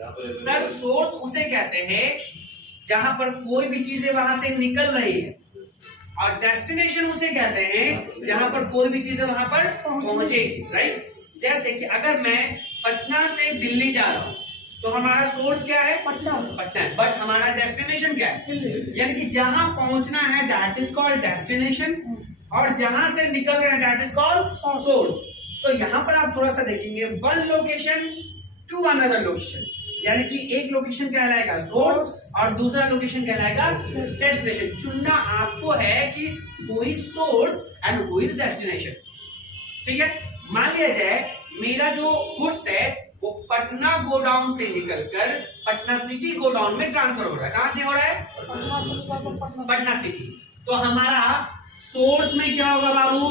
Sir source उसे कहते हैं जहां पर कोई भी चीजें वहां से निकल रही है, और डेस्टिनेशन उसे कहते हैं जहां पर कोई भी चीजें वहां पर पहुंचेगी, राइट। जैसे कि अगर मैं पटना से दिल्ली जा रहा हूं तो हमारा सोर्स क्या है? पटना है, बट हमारा डेस्टिनेशन क्या है? यानी कि जहां पहुंचना है दैट इज कॉल्ड डेस्टिनेशन, और जहां से निकल रहे हैं दैट इज कॉल्ड सोर्स। तो यहाँ पर आप थोड़ा सा देखेंगे, one location to another location, यानी कि एक लोकेशन कहलाएगा सोर्स और दूसरा लोकेशन कहलाएगा डेस्टिनेशन। चुनना आपको है कि who is source and who is destination, ठीक है। मान लिया जाए मेरा जो गुड्स है वो पटना गोडाउन से निकलकर पटना सिटी गोडाउन में ट्रांसफर हो रहा है। कहां से हो रहा है? पटना सिटी। तो हमारा सोर्स में क्या होगा बाबू?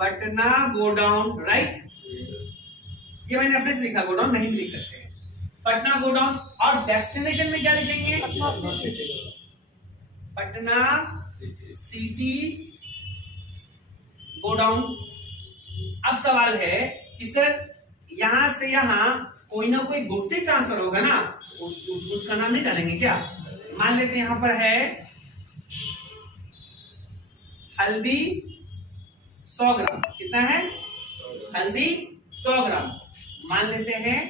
Patna godown, right. ये मैंने अपने से लिखा, गोडाउन नहीं लिख सकते, पटना गोडाउन। और डेस्टिनेशन में क्या लिखेंगे? Patna city godown. अब सवाल है कि सर यहां से यहां कोई ना कोई गुड्स से ट्रांसफर होगा ना, उसका नाम नहीं डालेंगे क्या? मान लेते हैं यहां पर है हल्दी 100 ग्राम। कितना है? हल्दी 100 ग्राम। मान लेते हैं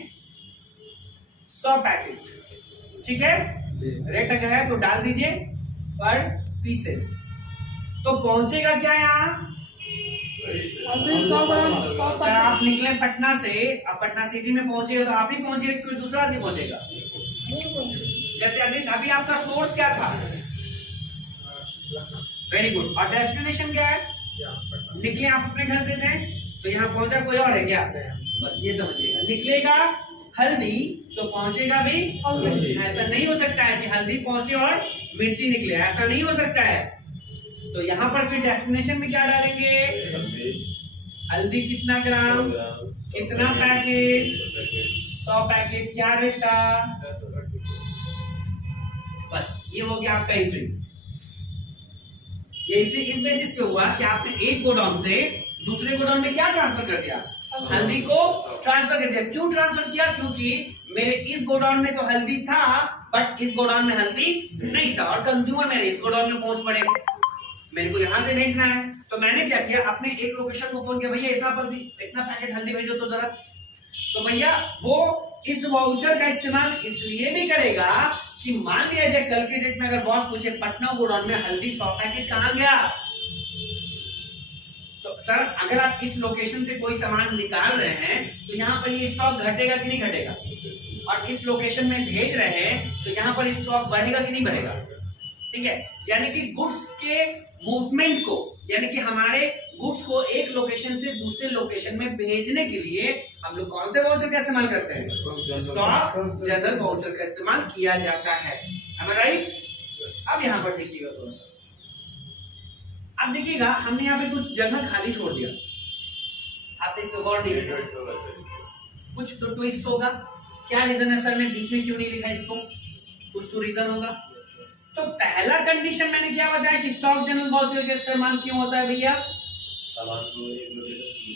100 पैकेट, ठीक है। रेट अगर है तो डाल दीजिए पर पीसेस। तो पहुंचेगा क्या यहाँ? सर आप निकले पटना से, अब पटना सिटी में पहुंचे तो आप ही पहुंचे, कोई दूसरा आदमी पहुंचेगा। जैसे अभी आपका सोर्स क्या था? Very good. और डेस्टिनेशन क्या है? निकले आप अपने घर से थे तो यहाँ पहुंचा कोई और है क्या? बस ये समझिएगा, निकलेगा हल्दी तो पहुंचेगा भी हल्दी। ऐसा नहीं हो सकता है कि हल्दी पहुंचे और मिर्ची निकले, ऐसा नहीं हो सकता है। तो यहाँ पर फिर डेस्टिनेशन में क्या डालेंगे? हल्दी कितना ग्राम, कितना पैकेट? 100 पैकेट। क्या रेट था? बस ये हो गया आपका एंट्री। ये एंट्री इस बेसिस पे हुआ कि आपने एक गोडाउन से दूसरे गोडाउन में क्या ट्रांसफर कर दिया? हल्दी को ट्रांसफर कर दिया। क्यों ट्रांसफर किया? क्योंकि मेरे इस गोडाउन में तो हल्दी था बट इस गोडाउन में हल्दी नहीं था, और कंज्यूमर मेरे इस गोडाउन में पहुंच पड़े, मेरे को यहां से भेजना है। तो मैंने क्या किया, अपने एक लोकेशन को फोन किया, भैया इतना पैकेट हल्दी भेजो तो जरा। तो भैया वो इस वाउचर का इस्तेमाल इसलिए भी करेगा कि मान लिया जाए कल के डेट में अगर बॉस पूछे पटना गोडाउन में हल्दी 100 पैकेट कहां गया, तो सर अगर आप इस लोकेशन से कोई सामान निकाल रहे हैं तो यहाँ पर ये स्टॉक घटेगा कि नहीं घटेगा, और इस लोकेशन में भेज रहे हैं तो यहाँ पर स्टॉक बढ़ेगा कि नहीं बढ़ेगा, ठीक है। यानी कि गुड्स के मूवमेंट को, यानी कि हमारे गुड्स को एक लोकेशन से दूसरे लोकेशन में भेजने के लिए हम लोग कौन से वाउचर का इस्तेमाल करते हैं? स्टॉक जनरल वाउचर का इस्तेमाल किया जाता है, राइट। अब यहाँ पर देखिएगा थोड़ा सा, अब देखिएगा हमने यहाँ पे कुछ जगह खाली छोड़ दिया, आपने इस पे गौर नहीं किया, कुछ तो ट्विस्ट होगा। क्या रीजन है सर ने बीच में क्यों नहीं लिखा इसको? कुछ तो रीजन होगा। तो पहला कंडीशन मैंने क्या बताया कि स्टॉक जनरल वाउचर का इस्तेमाल क्यों होता है भैया?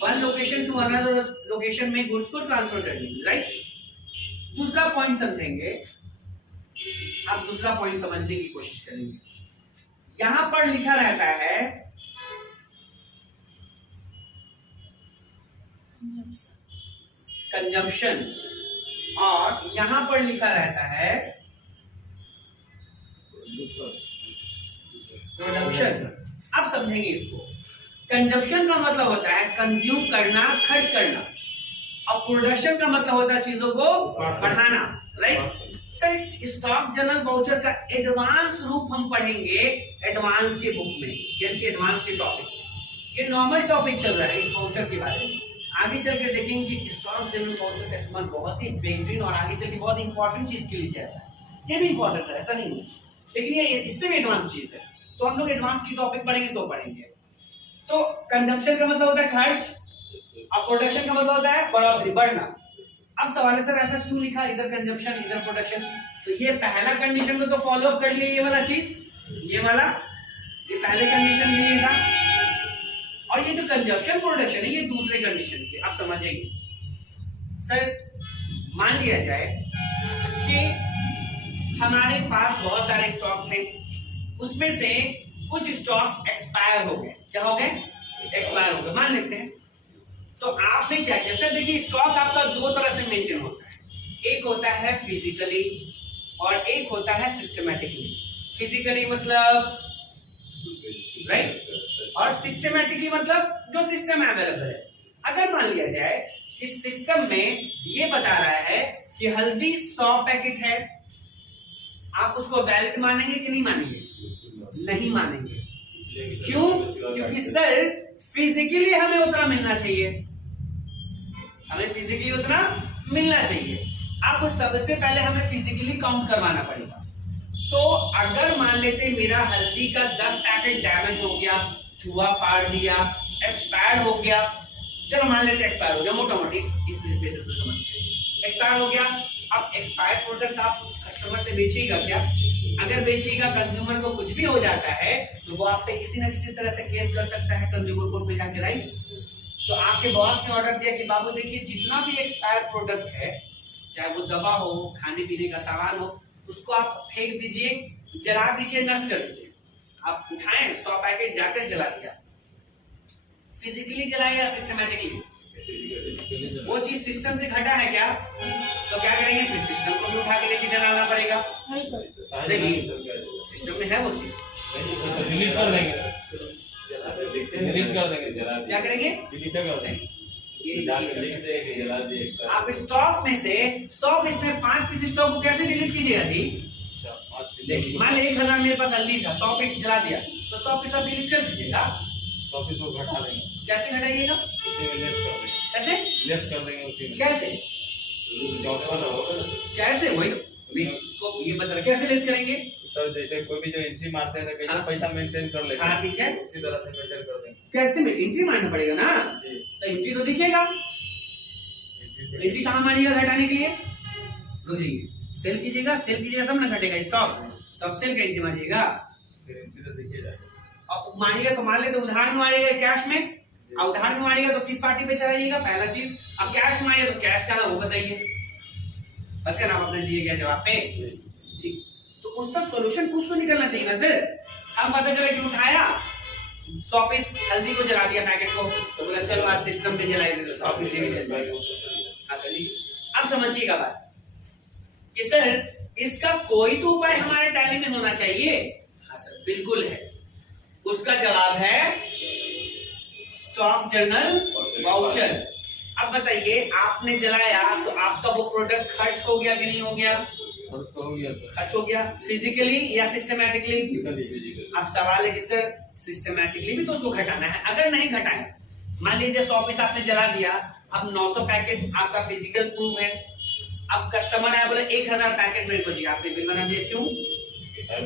One location to another location में गुड्स को ट्रांसफर करने, राइट। दूसरा पॉइंट समझेंगे, अब दूसरा पॉइंट समझने की कोशिश करेंगे। यहां पर लिखा रहता है कंजम्पशन, और यहां पर लिखा रहता है प्रोडक्शन। अब समझेंगे इसको। कंजम्पशन का मतलब होता है कंज्यूम करना, खर्च करना, और प्रोडक्शन का मतलब होता है चीजों को बढ़ाना, right. Sir stock general voucher का एडवांस रूप हम पढ़ेंगे एडवांस के बुक में, यानी कि एडवांस के टॉपिक। ये नॉर्मल टॉपिक चल रहा है इस वाउचर के बारे में, आगे चल के देखेंगे कि स्टॉक जनरल वाउचर का इस्तेमाल बहुत ही बेहतरीन और आगे चल के बहुत इंपॉर्टेंट चीज के लिए किया जाता है। ये भी इंपॉर्टेंट है, ऐसा नहीं है, लेकिन ये इससे भी एडवांस चीज है, तो हम लोग एडवांस की टॉपिक पढ़ेंगे तो पढ़ेंगे। तो कंजम्पशन का मतलब होता है खर्च, और प्रोडक्शन का मतलब होता है बढ़ोतरी, बढ़ना। अब सवाल है सर ऐसा क्यों लिखा, इधर कंजम्पशन इधर प्रोडक्शन? तो ये पहला कंडीशन को तो फॉलो अप कर लिया, ये वाला चीज, ये वाला, ये पहले कंडीशन ये था, और ये जो कंजम्पशन प्रोडक्शन है ये दूसरे कंडीशन के। आप समझेंगे सर मान लिया जाए कि हमारे पास बहुत सारे स्टॉक थे, उसमें से कुछ स्टॉक एक्सपायर हो गए। क्या हो गए? एक्सपायर हो गए, मान लेते हैं। तो आपने क्या किया सर? देखिए स्टॉक आपका दो तरह से मेंटेन होता है, एक होता है फिजिकली और एक होता है सिस्टमैटिकली। फिजिकली मतलब राइट, और सिस्टमैटिकली मतलब जो सिस्टम अवेलेबल है। अगर मान लिया जाए इस सिस्टम में ये बता रहा है कि हल्दी 100 पैकेट है, आप उसको वैलिड मानेंगे कि नहीं मानेंगे? नहीं मानेंगे। क्यों? क्योंकि सर फिजिकली हमें उतना मिलना चाहिए, हमें फिजिकली उतना मिलना चाहिए। आपको सबसे पहले हमें फिजिकली काउंट करवाना पड़ेगा। तो अगर मान लेते मेरा हल्दी का 10 पैकेट डैमेज हो गया, चूहा फाड़ दिया, एक्सपायर हो गया, चलो मान लेते एक्सपायर हो गया, मोटा मोटी इस बेसिस पे समझते हैं एक्सपायर हो गया। अब एक्सपायर प्रोडक्ट आप कस्टमर से बेचिएगा क्या? अगर बेचिएगा, कंज्यूमर को कुछ भी हो जाता है तो वो आप पे किसी ना किसी तरह से केस कर सकता है कंज्यूमर कोर्ट में जाके, राइट? तो आपके बॉस ने ऑर्डर दिया कि बाबू देखिए जितना भी एक्सपायर प्रोडक्ट है, चाहे वो दवा हो, खाने पीने का सामान हो, उसको आप फेंक दीजिए, जला दीजिए, नष्ट कर दीजिए। आप उठाएं 100 पैकेट जाकर जला दिया। फिजिकली जलाए या सिस्टमैटिकली? वो चीज सिस्टम से घटा है क्या? तो क्या करेंगे? फिर सिस्टम को भी उठा के लेके जलाना पड़ेगा। देखिए सिस्टम में है वो चीज, डिलीट कर देंगे, डिलीट कर देंगे, क्या करेंगे? डिलीट कर देंगे। आप स्टॉक में से 100 पीस में 5 पीस स्टॉक को कैसे डिलीट कीजिएगा जी? देखिए मान लीजिए 1000 मेरे पास हल्दी था, 100 पीस जला दिया, तो 100 पीस आप डिलीट कर दीजिएगा। 100 पीस को घटा देंगे। कैसे घटाइएगा? उसी में लेस कर देंगे। कैसे लेस कर देंगे उसी में। कैसे? कैसे? वही तो ये बता रहा, कैसे लेस करेंगे? सर जैसे कोई भी जो एंट्री मारते हैं तो कैसे पैसा मेंटेन कर लेते हैं। हाँ ठीक है, उसी तरह से मेंटेन कर देंगे। कैसे में एंट्री मारना पड़ेगा ना, तो एंट्री तो दिखेगा। एंट्री कहाँ मारिएगा घटाने के लिए? रुकिए, सेल कीजिएगा, सेल कीजिएगा तब ना घटेगा स्टॉक, तब सेल का एंट्री मारिएगा। फिर एंट्री तो दिखेगा। अब मारिएगा तो मान लेते उधार में मारिएगा कैश में, और उधार में मारिएगा तो किस पार्टी पे चढ़ाइएगा? पहला चीज। अब कैश मारिएगा तो कैश का ना वो बताइए, बच का नाम अपने दिए गए जवाब पे। ठीक, तो उसका सॉल्यूशन कुछ तो निकलना चाहिए ना सर। हम पता चला कि उठाया 100 पीस हल्दी को जला दिया पैकेट को, तो बोला चलो आज सिस्टम पे जला देते 100 पीस भी जल जाएगा। अब समझिएगा बात कि सर इसका कोई तो उपाय हमारे टैली में होना चाहिए। हाँ सर बिल्कुल है, उसका जवाब है स्टॉक जर्नल वाउचर। अब बताइए आपने जलाया तो आपका वो प्रोडक्ट खर्च हो गया कि नहीं हो गया? खर्च हो गया। फिजिकली या सिस्टमैटिकली? अब सवाल है कि सर सिस्टमैटिकली भी तो उसको घटाना है। अगर नहीं घटाए, मान लीजिए 100 पीस आपने जला दिया, अब 900 पैकेट आपका फिजिकल प्रूफ है। अब कस्टमर आया बोले 1000 पैकेट मेरे को चाहिए, आपने बिल बना दिया, क्यों?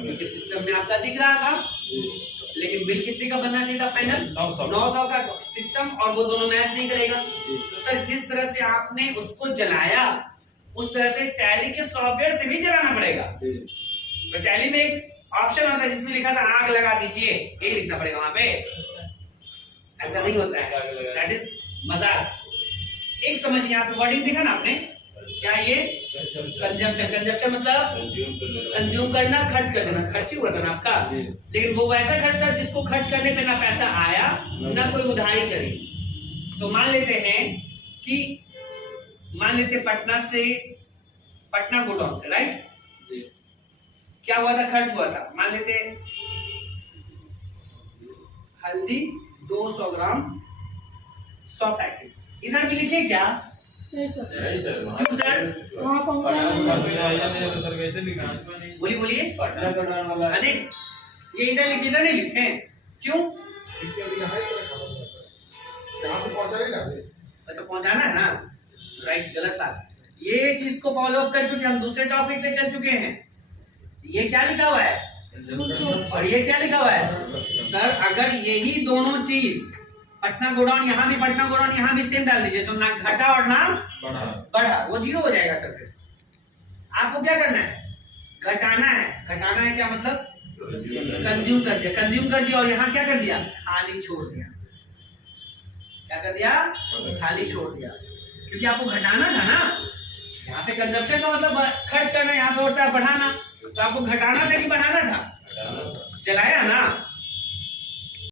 क्योंकि सिस्टम में आपका दिख रहा था, लेकिन बिल कितने का बनना चाहिए था फाइनल? 900 का। सिस्टम और वो दोनों मैच नहीं करेगा। तो सर जिस तरह से आपने उसको जलाया, उस तरह से टैली के सॉफ्टवेयर से भी जलाना पड़ेगा। तो टैली में एक ऑप्शन होता है जिसमें लिखा था आग लगा दीजिए, ये लिखना पड़ेगा वहां पे। ऐसा नहीं होता है, दैट इज मजाक। एक समझिए, यहाँ पे वर्डिंग दिखा ना आपने, क्या ये कंजम्पशन? कंजम्पशन मतलब कंज्यूम करना, खर्च कर देना। खर्च ही हुआ था ना आपका, लेकिन वो वैसा खर्च था जिसको खर्च करने पे ना पैसा आया ना कोई उधारी चली। तो मान लेते हैं कि पटना गोडाउन से, राइट, क्या हुआ था? खर्च हुआ था। मान लेते हल्दी 200 ग्राम 100 पैकेट, इधर भी लिखे क्या? क्यों सर? बोलिए। अरे ये इधर नहीं लिखे हैं, क्यों? अच्छा पहुंचाना है ना, राइट, गलत बात। ये चीज को फॉलो अप कर चुके, हम दूसरे टॉपिक पे चल चुके हैं। ये क्या लिखा हुआ है और ये क्या लिखा हुआ है? सर अगर यही दोनों चीज पटना गोडाउन, यहाँ भी पटना गोडाउन, यहाँ भी सेम डाल दीजिए, तो ना घटा और ना बढ़ा, वो जीरो हो जाएगा सर। फिर आपको क्या करना है? घटाना है। घटाना है क्या मतलब? कंज्यूम कर दिया, और यहाँ क्या कर दिया? खाली छोड़ दिया। क्या कर दिया? खाली छोड़ दिया, क्योंकि आपको घटाना था ना। यहाँ पे कंजप्शन का मतलब खर्च करना, यहाँ पे होता है बढ़ाना। तो आपको घटाना था कि बढ़ाना था? जलाया ना।